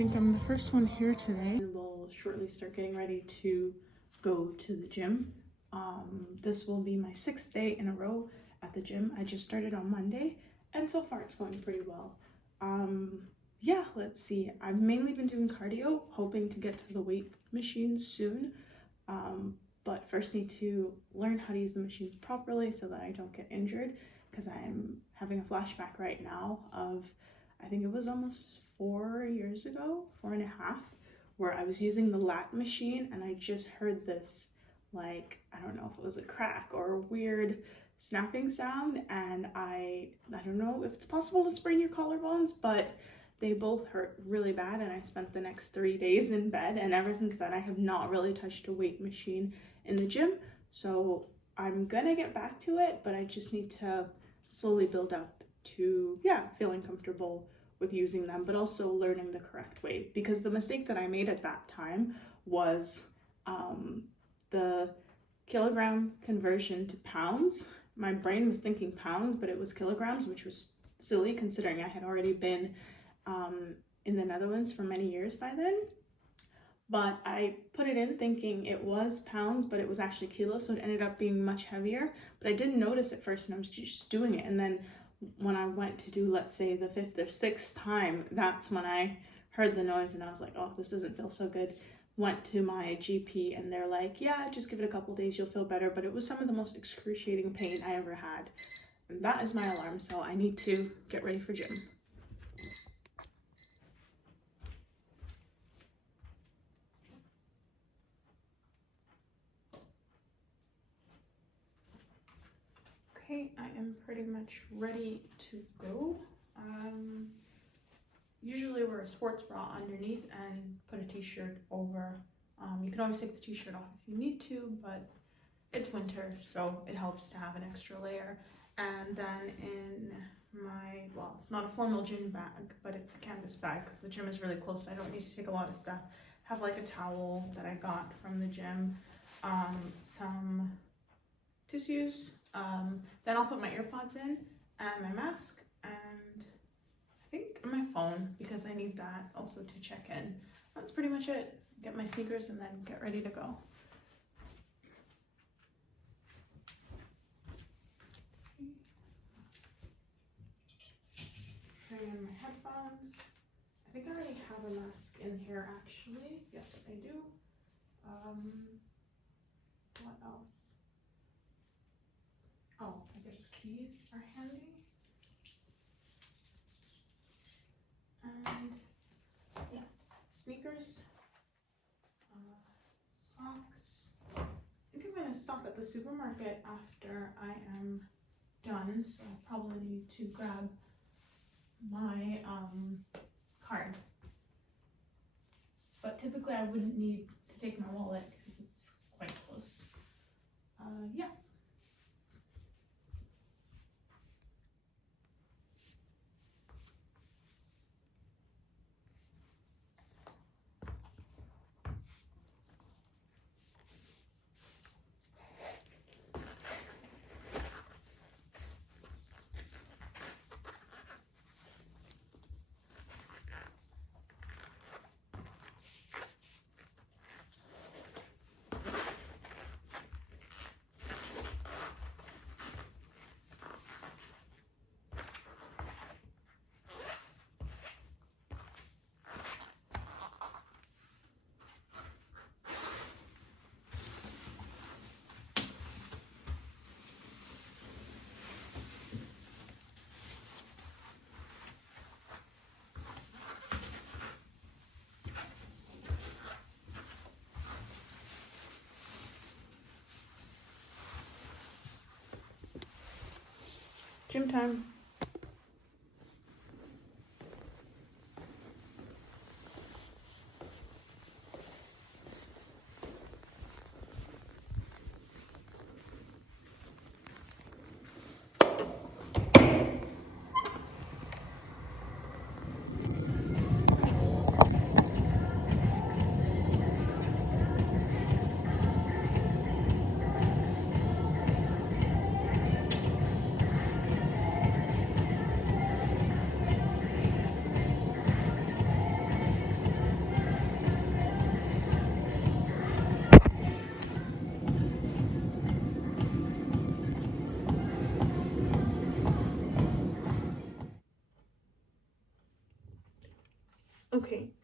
think I'm the first one here today. And we'll shortly start getting ready to go to the gym. This will be my 6th day in a row at the gym. I just started on Monday and so far it's going pretty well. Yeah, let's see. I've mainly been doing cardio, hoping to get to the weight machines soon. But first need to learn how to use the machines properly so that I don't get injured, because I'm having a flashback right now of, I think it was almost 4 years ago, 4.5, where I was using the lat machine and I just heard this, like, I don't know if it was a crack or a weird snapping sound, and I don't know if it's possible to sprain your collarbones, but they both hurt really bad, and I spent the next 3 days in bed, and ever since then I have not really touched a weight machine in the gym. So I'm gonna get back to it, but I just need to slowly build up to, yeah, feeling comfortable with using them, but also learning the correct way, because the mistake that I made at that time was the kilogram conversion to pounds. My brain was thinking pounds, but it was kilograms, which was silly considering I had already been in the Netherlands for many years by then. But I put it in thinking it was pounds, but it was actually kilos, so it ended up being much heavier. But I didn't notice at first, and I was just doing it. And then when I went to do, let's say, the 5th or 6th time, that's when I heard the noise and I was like, oh, this doesn't feel so good. Went to my GP and they're like, yeah, just give it a couple days, you'll feel better. But it was some of the most excruciating pain I ever had. And that is my alarm, so I need to get ready for gym. Okay, I am pretty much ready to go. Usually wear a sports bra underneath and put a t-shirt over. You can always take the t-shirt off if you need to, but it's winter, so it helps to have an extra layer. And then in my, well, it's not a formal gym bag, but it's a canvas bag because the gym is really close. I don't need to take a lot of stuff. Have like a towel that I got from the gym, some tissues, then I'll put my earpods in and my mask and I think my phone, because I need that also to check in. That's pretty much it. Get my sneakers and then get ready to go. Turn in my headphones. I think I already have a mask in here actually. Yes, I do. What else? Oh, I guess keys are handy. And yeah, sneakers, socks. I think I'm gonna stop at the supermarket after I am done, so I probably need to grab my card. But typically I wouldn't need to take my wallet because it's quite close. Yeah. Gym time.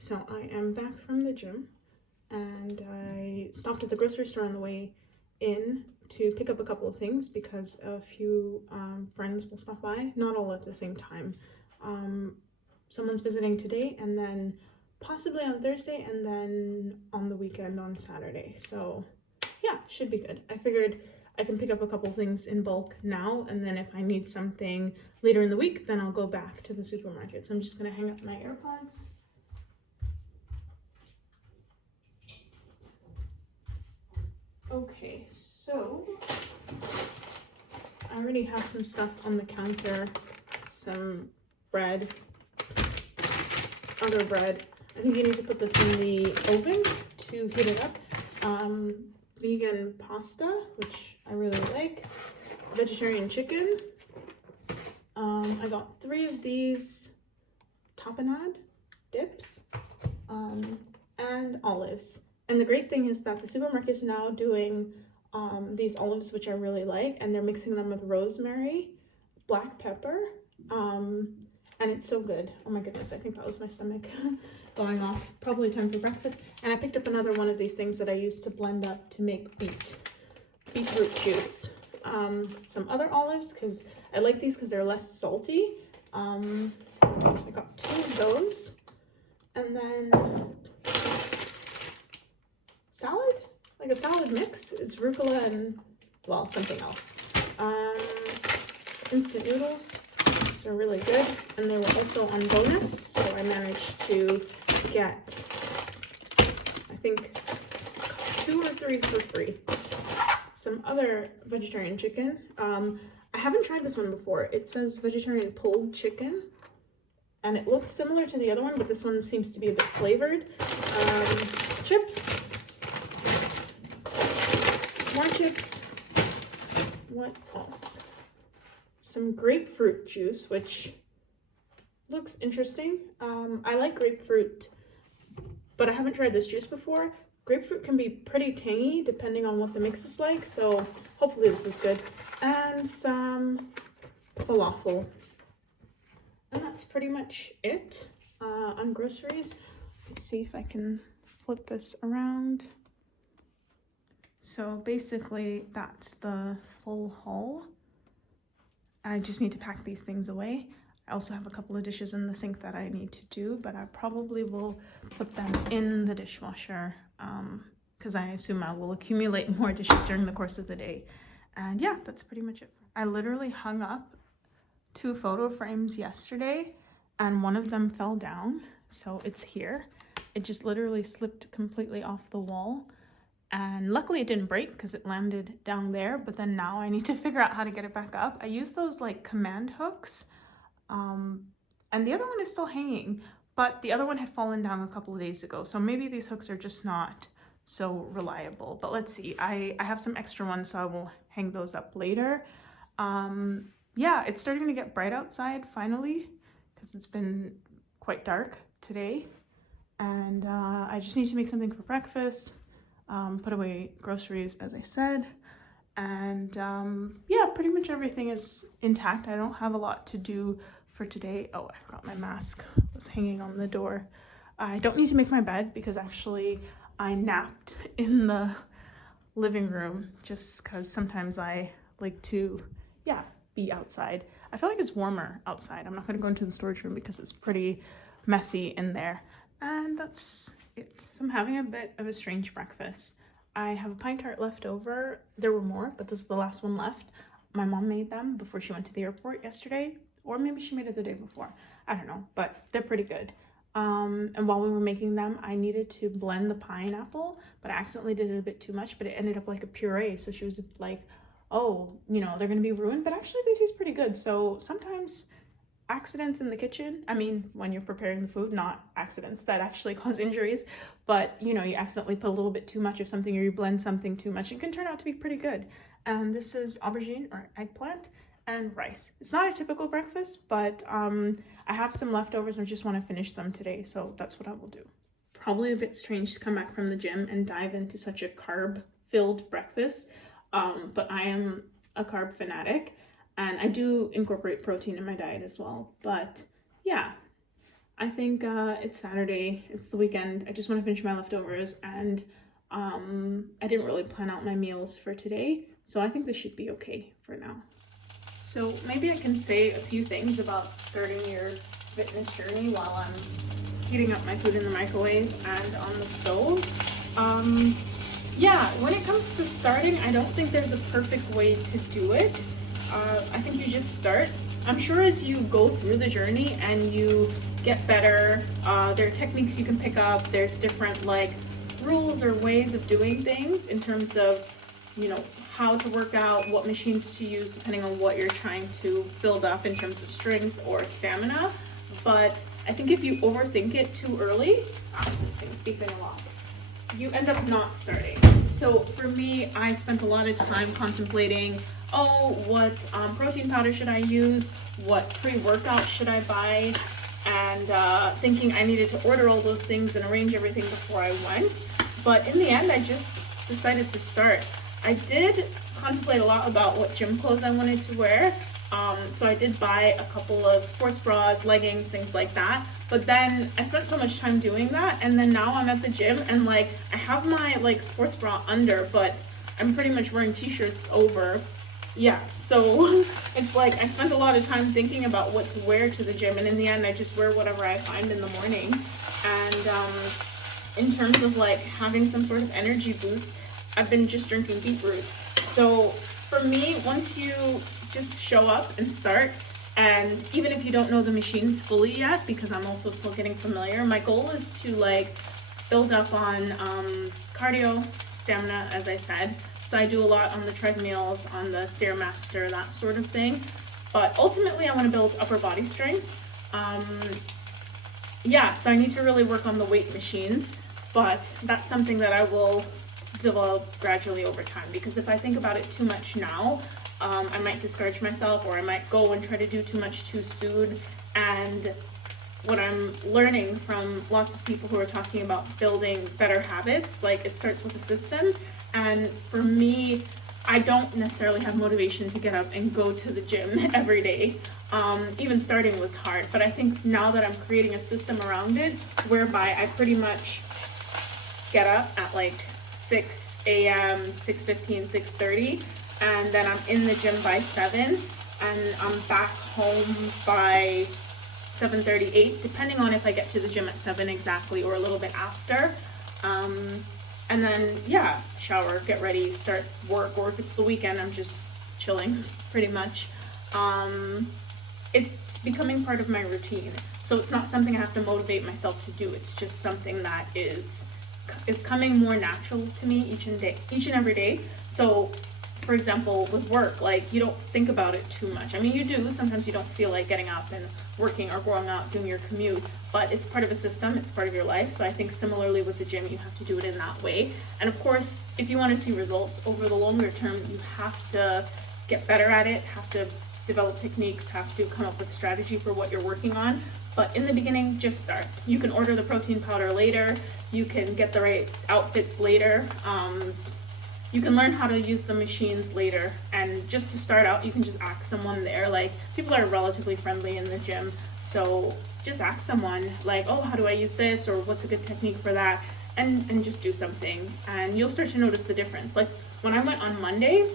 So I am back from the gym and I stopped at the grocery store on the way in to pick up a couple of things because a few friends will stop by, not all at the same time. Someone's visiting today and then possibly on Thursday and then on the weekend on Saturday. So yeah, should be good. I figured I can pick up a couple things in bulk now, and then if I need something later in the week, then I'll go back to the supermarket. So I'm just gonna hang up my AirPods. Okay, so I already have some stuff on the counter, some bread, other bread. I think you need to put this in the oven to heat it up. Vegan pasta, which I really like, vegetarian chicken. I got 3 of these tapenade dips, and olives. And the great thing is that the supermarket is now doing these olives, which I really like, and they're mixing them with rosemary, black pepper, and it's so good. Oh my goodness, I think that was my stomach going off. Probably time for breakfast. And I picked up another one of these things that I used to blend up to make beetroot juice. Some other olives, because I like these because they're less salty. I got 2 of those. And then salad, like a salad mix. It's rucola and, well, something else. Instant noodles. These are really good. And they were also on bonus, so I managed to get, I think, 2 or 3 for free. Some other vegetarian chicken. I haven't tried this one before. It says vegetarian pulled chicken, and it looks similar to the other one, but this one seems to be a bit flavored. Chips. More chips. What else? Some grapefruit juice, which looks interesting. I like grapefruit, but I haven't tried this juice before. Grapefruit can be pretty tangy depending on what the mix is like, so hopefully this is good. And some falafel. And that's pretty much it on groceries. Let's see if I can flip this around. So basically that's the full haul. I just need to pack these things away. I also have a couple of dishes in the sink that I need to do, but I probably will put them in the dishwasher because I assume I will accumulate more dishes during the course of the day. And yeah, that's pretty much it. I literally hung up 2 photo frames yesterday and one of them fell down, so it's here. It just literally slipped completely off the wall, and luckily it didn't break because it landed down there, but then now I need to figure out how to get it back up. I use those like command hooks, and the other one is still hanging, but the other one had fallen down a couple of days ago, so maybe these hooks are just not so reliable. But let's see, I have some extra ones, so I will hang those up later. Yeah, it's starting to get bright outside finally because it's been quite dark today, and I just need to make something for breakfast, put away groceries as I said, and yeah, pretty much everything is intact. I don't have a lot to do for today. Oh, I forgot my mask. It was hanging on the door. I don't need to make my bed because actually I napped in the living room just because sometimes I like to, yeah, be outside. I feel like it's warmer outside. I'm not going to go into the storage room because it's pretty messy in there. And that's it. So I'm having a bit of a strange breakfast. I have a pine tart left over. There were more, but this is the last one left. My mom made them before she went to the airport yesterday, or maybe she made it the day before. I don't know, but they're pretty good. And while we were making them, I needed to blend the pineapple, but I accidentally did it a bit too much, but it ended up like a puree. So she was like, oh, you know, they're going to be ruined, but actually they taste pretty good. So sometimes accidents in the kitchen, I mean, when you're preparing the food, not accidents that actually cause injuries, but you know, you accidentally put a little bit too much of something or you blend something too much, it can turn out to be pretty good. And this is aubergine or eggplant and rice. It's not a typical breakfast, but I have some leftovers and I just want to finish them today, so that's what I will do. Probably a bit strange to come back from the gym and dive into such a carb-filled breakfast, but I am a carb fanatic and I do incorporate protein in my diet as well. But yeah, I think it's Saturday, it's the weekend. I just want to finish my leftovers, and I didn't really plan out my meals for today, so I think this should be okay for now. So maybe I can say a few things about starting your fitness journey while I'm heating up my food in the microwave and on the stove. Yeah, when it comes to starting, I don't think there's a perfect way to do it. I think you just start. I'm sure as you go through the journey and you get better, there are techniques you can pick up. There's different like rules or ways of doing things in terms of, you know, how to work out, what machines to use depending on what you're trying to build up in terms of strength or stamina. But I think if you overthink it too early, this thing's beeping a lot, you end up not starting. So for me, I spent a lot of time contemplating, what protein powder should I use? What pre-workout should I buy? And thinking I needed to order all those things and arrange everything before I went. But in the end, I just decided to start. I did contemplate a lot about what gym clothes I wanted to wear. So I did buy a couple of sports bras, leggings, things like that. But then I spent so much time doing that, and then now I'm at the gym and like I have my like sports bra under, but I'm pretty much wearing t-shirts over. Yeah, so it's like I spent a lot of time thinking about what to wear to the gym, and in the end I just wear whatever I find in the morning. And in terms of like having some sort of energy boost, I've been just drinking beetroot. So for me, once you just show up and start, and even if you don't know the machines fully yet, because I'm also still getting familiar, my goal is to like build up on cardio, stamina, as I said. So I do a lot on the treadmills, on the Stairmaster, that sort of thing. But ultimately I want to build upper body strength. Yeah, so I need to really work on the weight machines, but that's something that I will develop gradually over time, because if I think about it too much now, I might discourage myself, or I might go and try to do too much too soon. And what I'm learning from lots of people who are talking about building better habits, like it starts with a system. And for me, I don't necessarily have motivation to get up and go to the gym every day. Even starting was hard, but I think now that I'm creating a system around it, whereby I pretty much get up at like 6 a.m., 6:15, 6:30, and then I'm in the gym by 7, and I'm back home by 7:38, depending on if I get to the gym at 7 exactly or a little bit after. And then, yeah, shower, get ready, start work, or if it's the weekend, I'm just chilling, pretty much. It's becoming part of my routine, so it's not something I have to motivate myself to do. It's just something that is coming more natural to me each and every day. So for example, with work, like you don't think about it too much. I mean, you do, sometimes you don't feel like getting up and working or going out doing your commute, but it's part of a system, it's part of your life. So I think similarly with the gym, you have to do it in that way. And of course, if you want to see results over the longer term, you have to get better at it, have to develop techniques, have to come up with strategy for what you're working on. But in the beginning, just start. You can order the protein powder later, you can get the right outfits later, you can learn how to use the machines later. And just to start out, you can just ask someone there. Like, people are relatively friendly in the gym, so just ask someone like, oh, how do I use this, or what's a good technique for that, and just do something, and you'll start to notice the difference. Like when I went on Monday,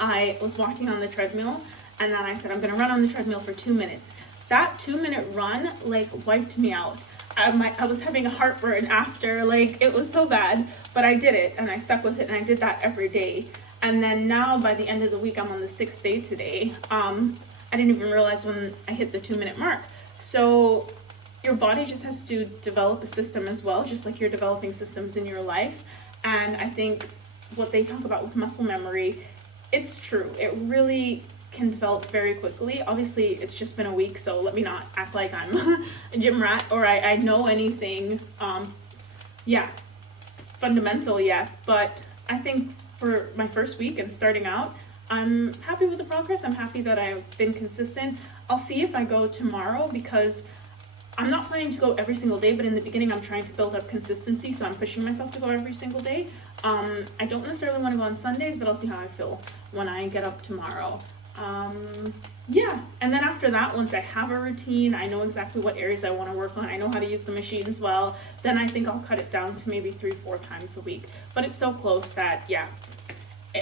I was walking on the treadmill, and then I said I'm gonna run on the treadmill for 2 minutes. That 2-minute run like wiped me out. I was having a heartburn after, like it was so bad, but I did it and I stuck with it, and I did that every day. And then now by the end of the week, I'm on the 6th day today. I didn't even realize when I hit the 2-minute mark. So your body just has to develop a system as well, just like you're developing systems in your life. And I think what they talk about with muscle memory, it's true. It really can develop very quickly. Obviously, it's just been a week, so let me not act like I'm a gym rat or I know anything, fundamental yet. But I think for my first week and starting out, I'm happy with the progress. I'm happy that I've been consistent. I'll see if I go tomorrow, because I'm not planning to go every single day, but in the beginning I'm trying to build up consistency, so I'm pushing myself to go every single day. I don't necessarily want to go on Sundays, but I'll see how I feel when I get up tomorrow. Yeah, and then after that, once I have a routine, I know exactly what areas I want to work on, I know how to use the machines well, then I think I'll cut it down to maybe 3-4 times a week. But it's so close that, yeah,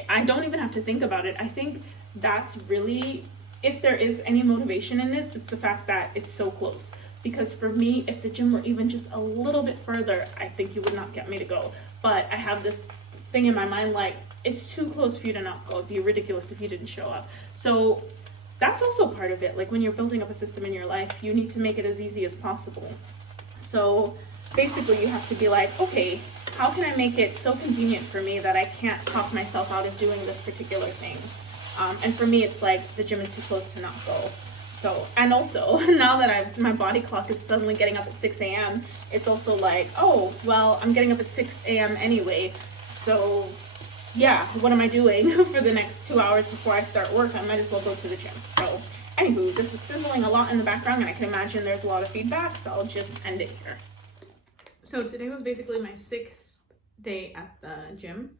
I don't even have to think about it. I think that's really, if there is any motivation in this, it's the fact that it's so close. Because for me, if the gym were even just a little bit further, I think you would not get me to go. But I have this thing in my mind, like, it's too close for you to not go. It'd be ridiculous if you didn't show up. So that's also part of it. Like, when you're building up a system in your life, you need to make it as easy as possible. So basically you have to be like, okay, how can I make it so convenient for me that I can't talk myself out of doing this particular thing? And for me, it's like the gym is too close to not go. So, and also, now that my body clock is suddenly getting up at 6 a.m., it's also like, oh, well, I'm getting up at 6 a.m. anyway, so yeah, what am I doing for the next 2 hours before I start work? I might as well go to the gym. So, anywho, this is sizzling a lot in the background, and I can imagine there's a lot of feedback, so I'll just end it here. So today was basically my 6th day at the gym.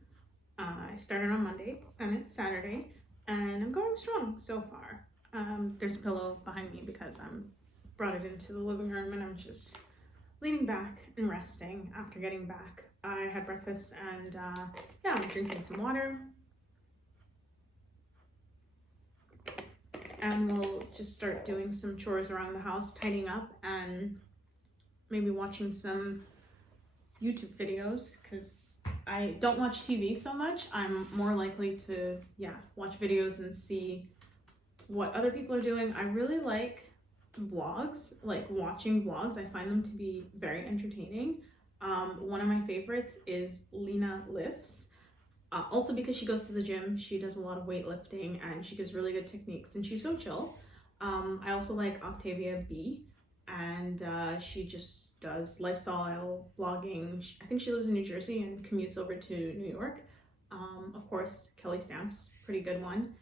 I started on Monday, and it's Saturday, and I'm going strong so far. There's a pillow behind me because I'm brought it into the living room, and I'm just leaning back and resting after getting back. I had breakfast, and yeah, I'm drinking some water. And we'll just start doing some chores around the house, tidying up, and maybe watching some YouTube videos, because I don't watch TV so much. I'm more likely to, yeah, watch videos and see what other people are doing. I really like vlogs, like watching vlogs. I find them to be very entertaining. One of my favorites is Lena Lifts. Also because she goes to the gym, she does a lot of weightlifting, and she gives really good techniques, and she's so chill. I also like Octavia B, and she just does lifestyle blogging. I think she lives in New Jersey and commutes over to New York. Of course, Kelly Stamps, pretty good one.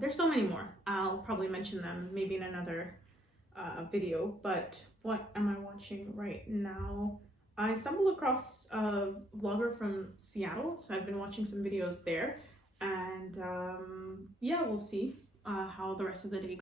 There's so many more. I'll probably mention them maybe in another video, but what am I watching right now? I stumbled across a vlogger from Seattle, so I've been watching some videos there, and yeah, we'll see how the rest of the day goes.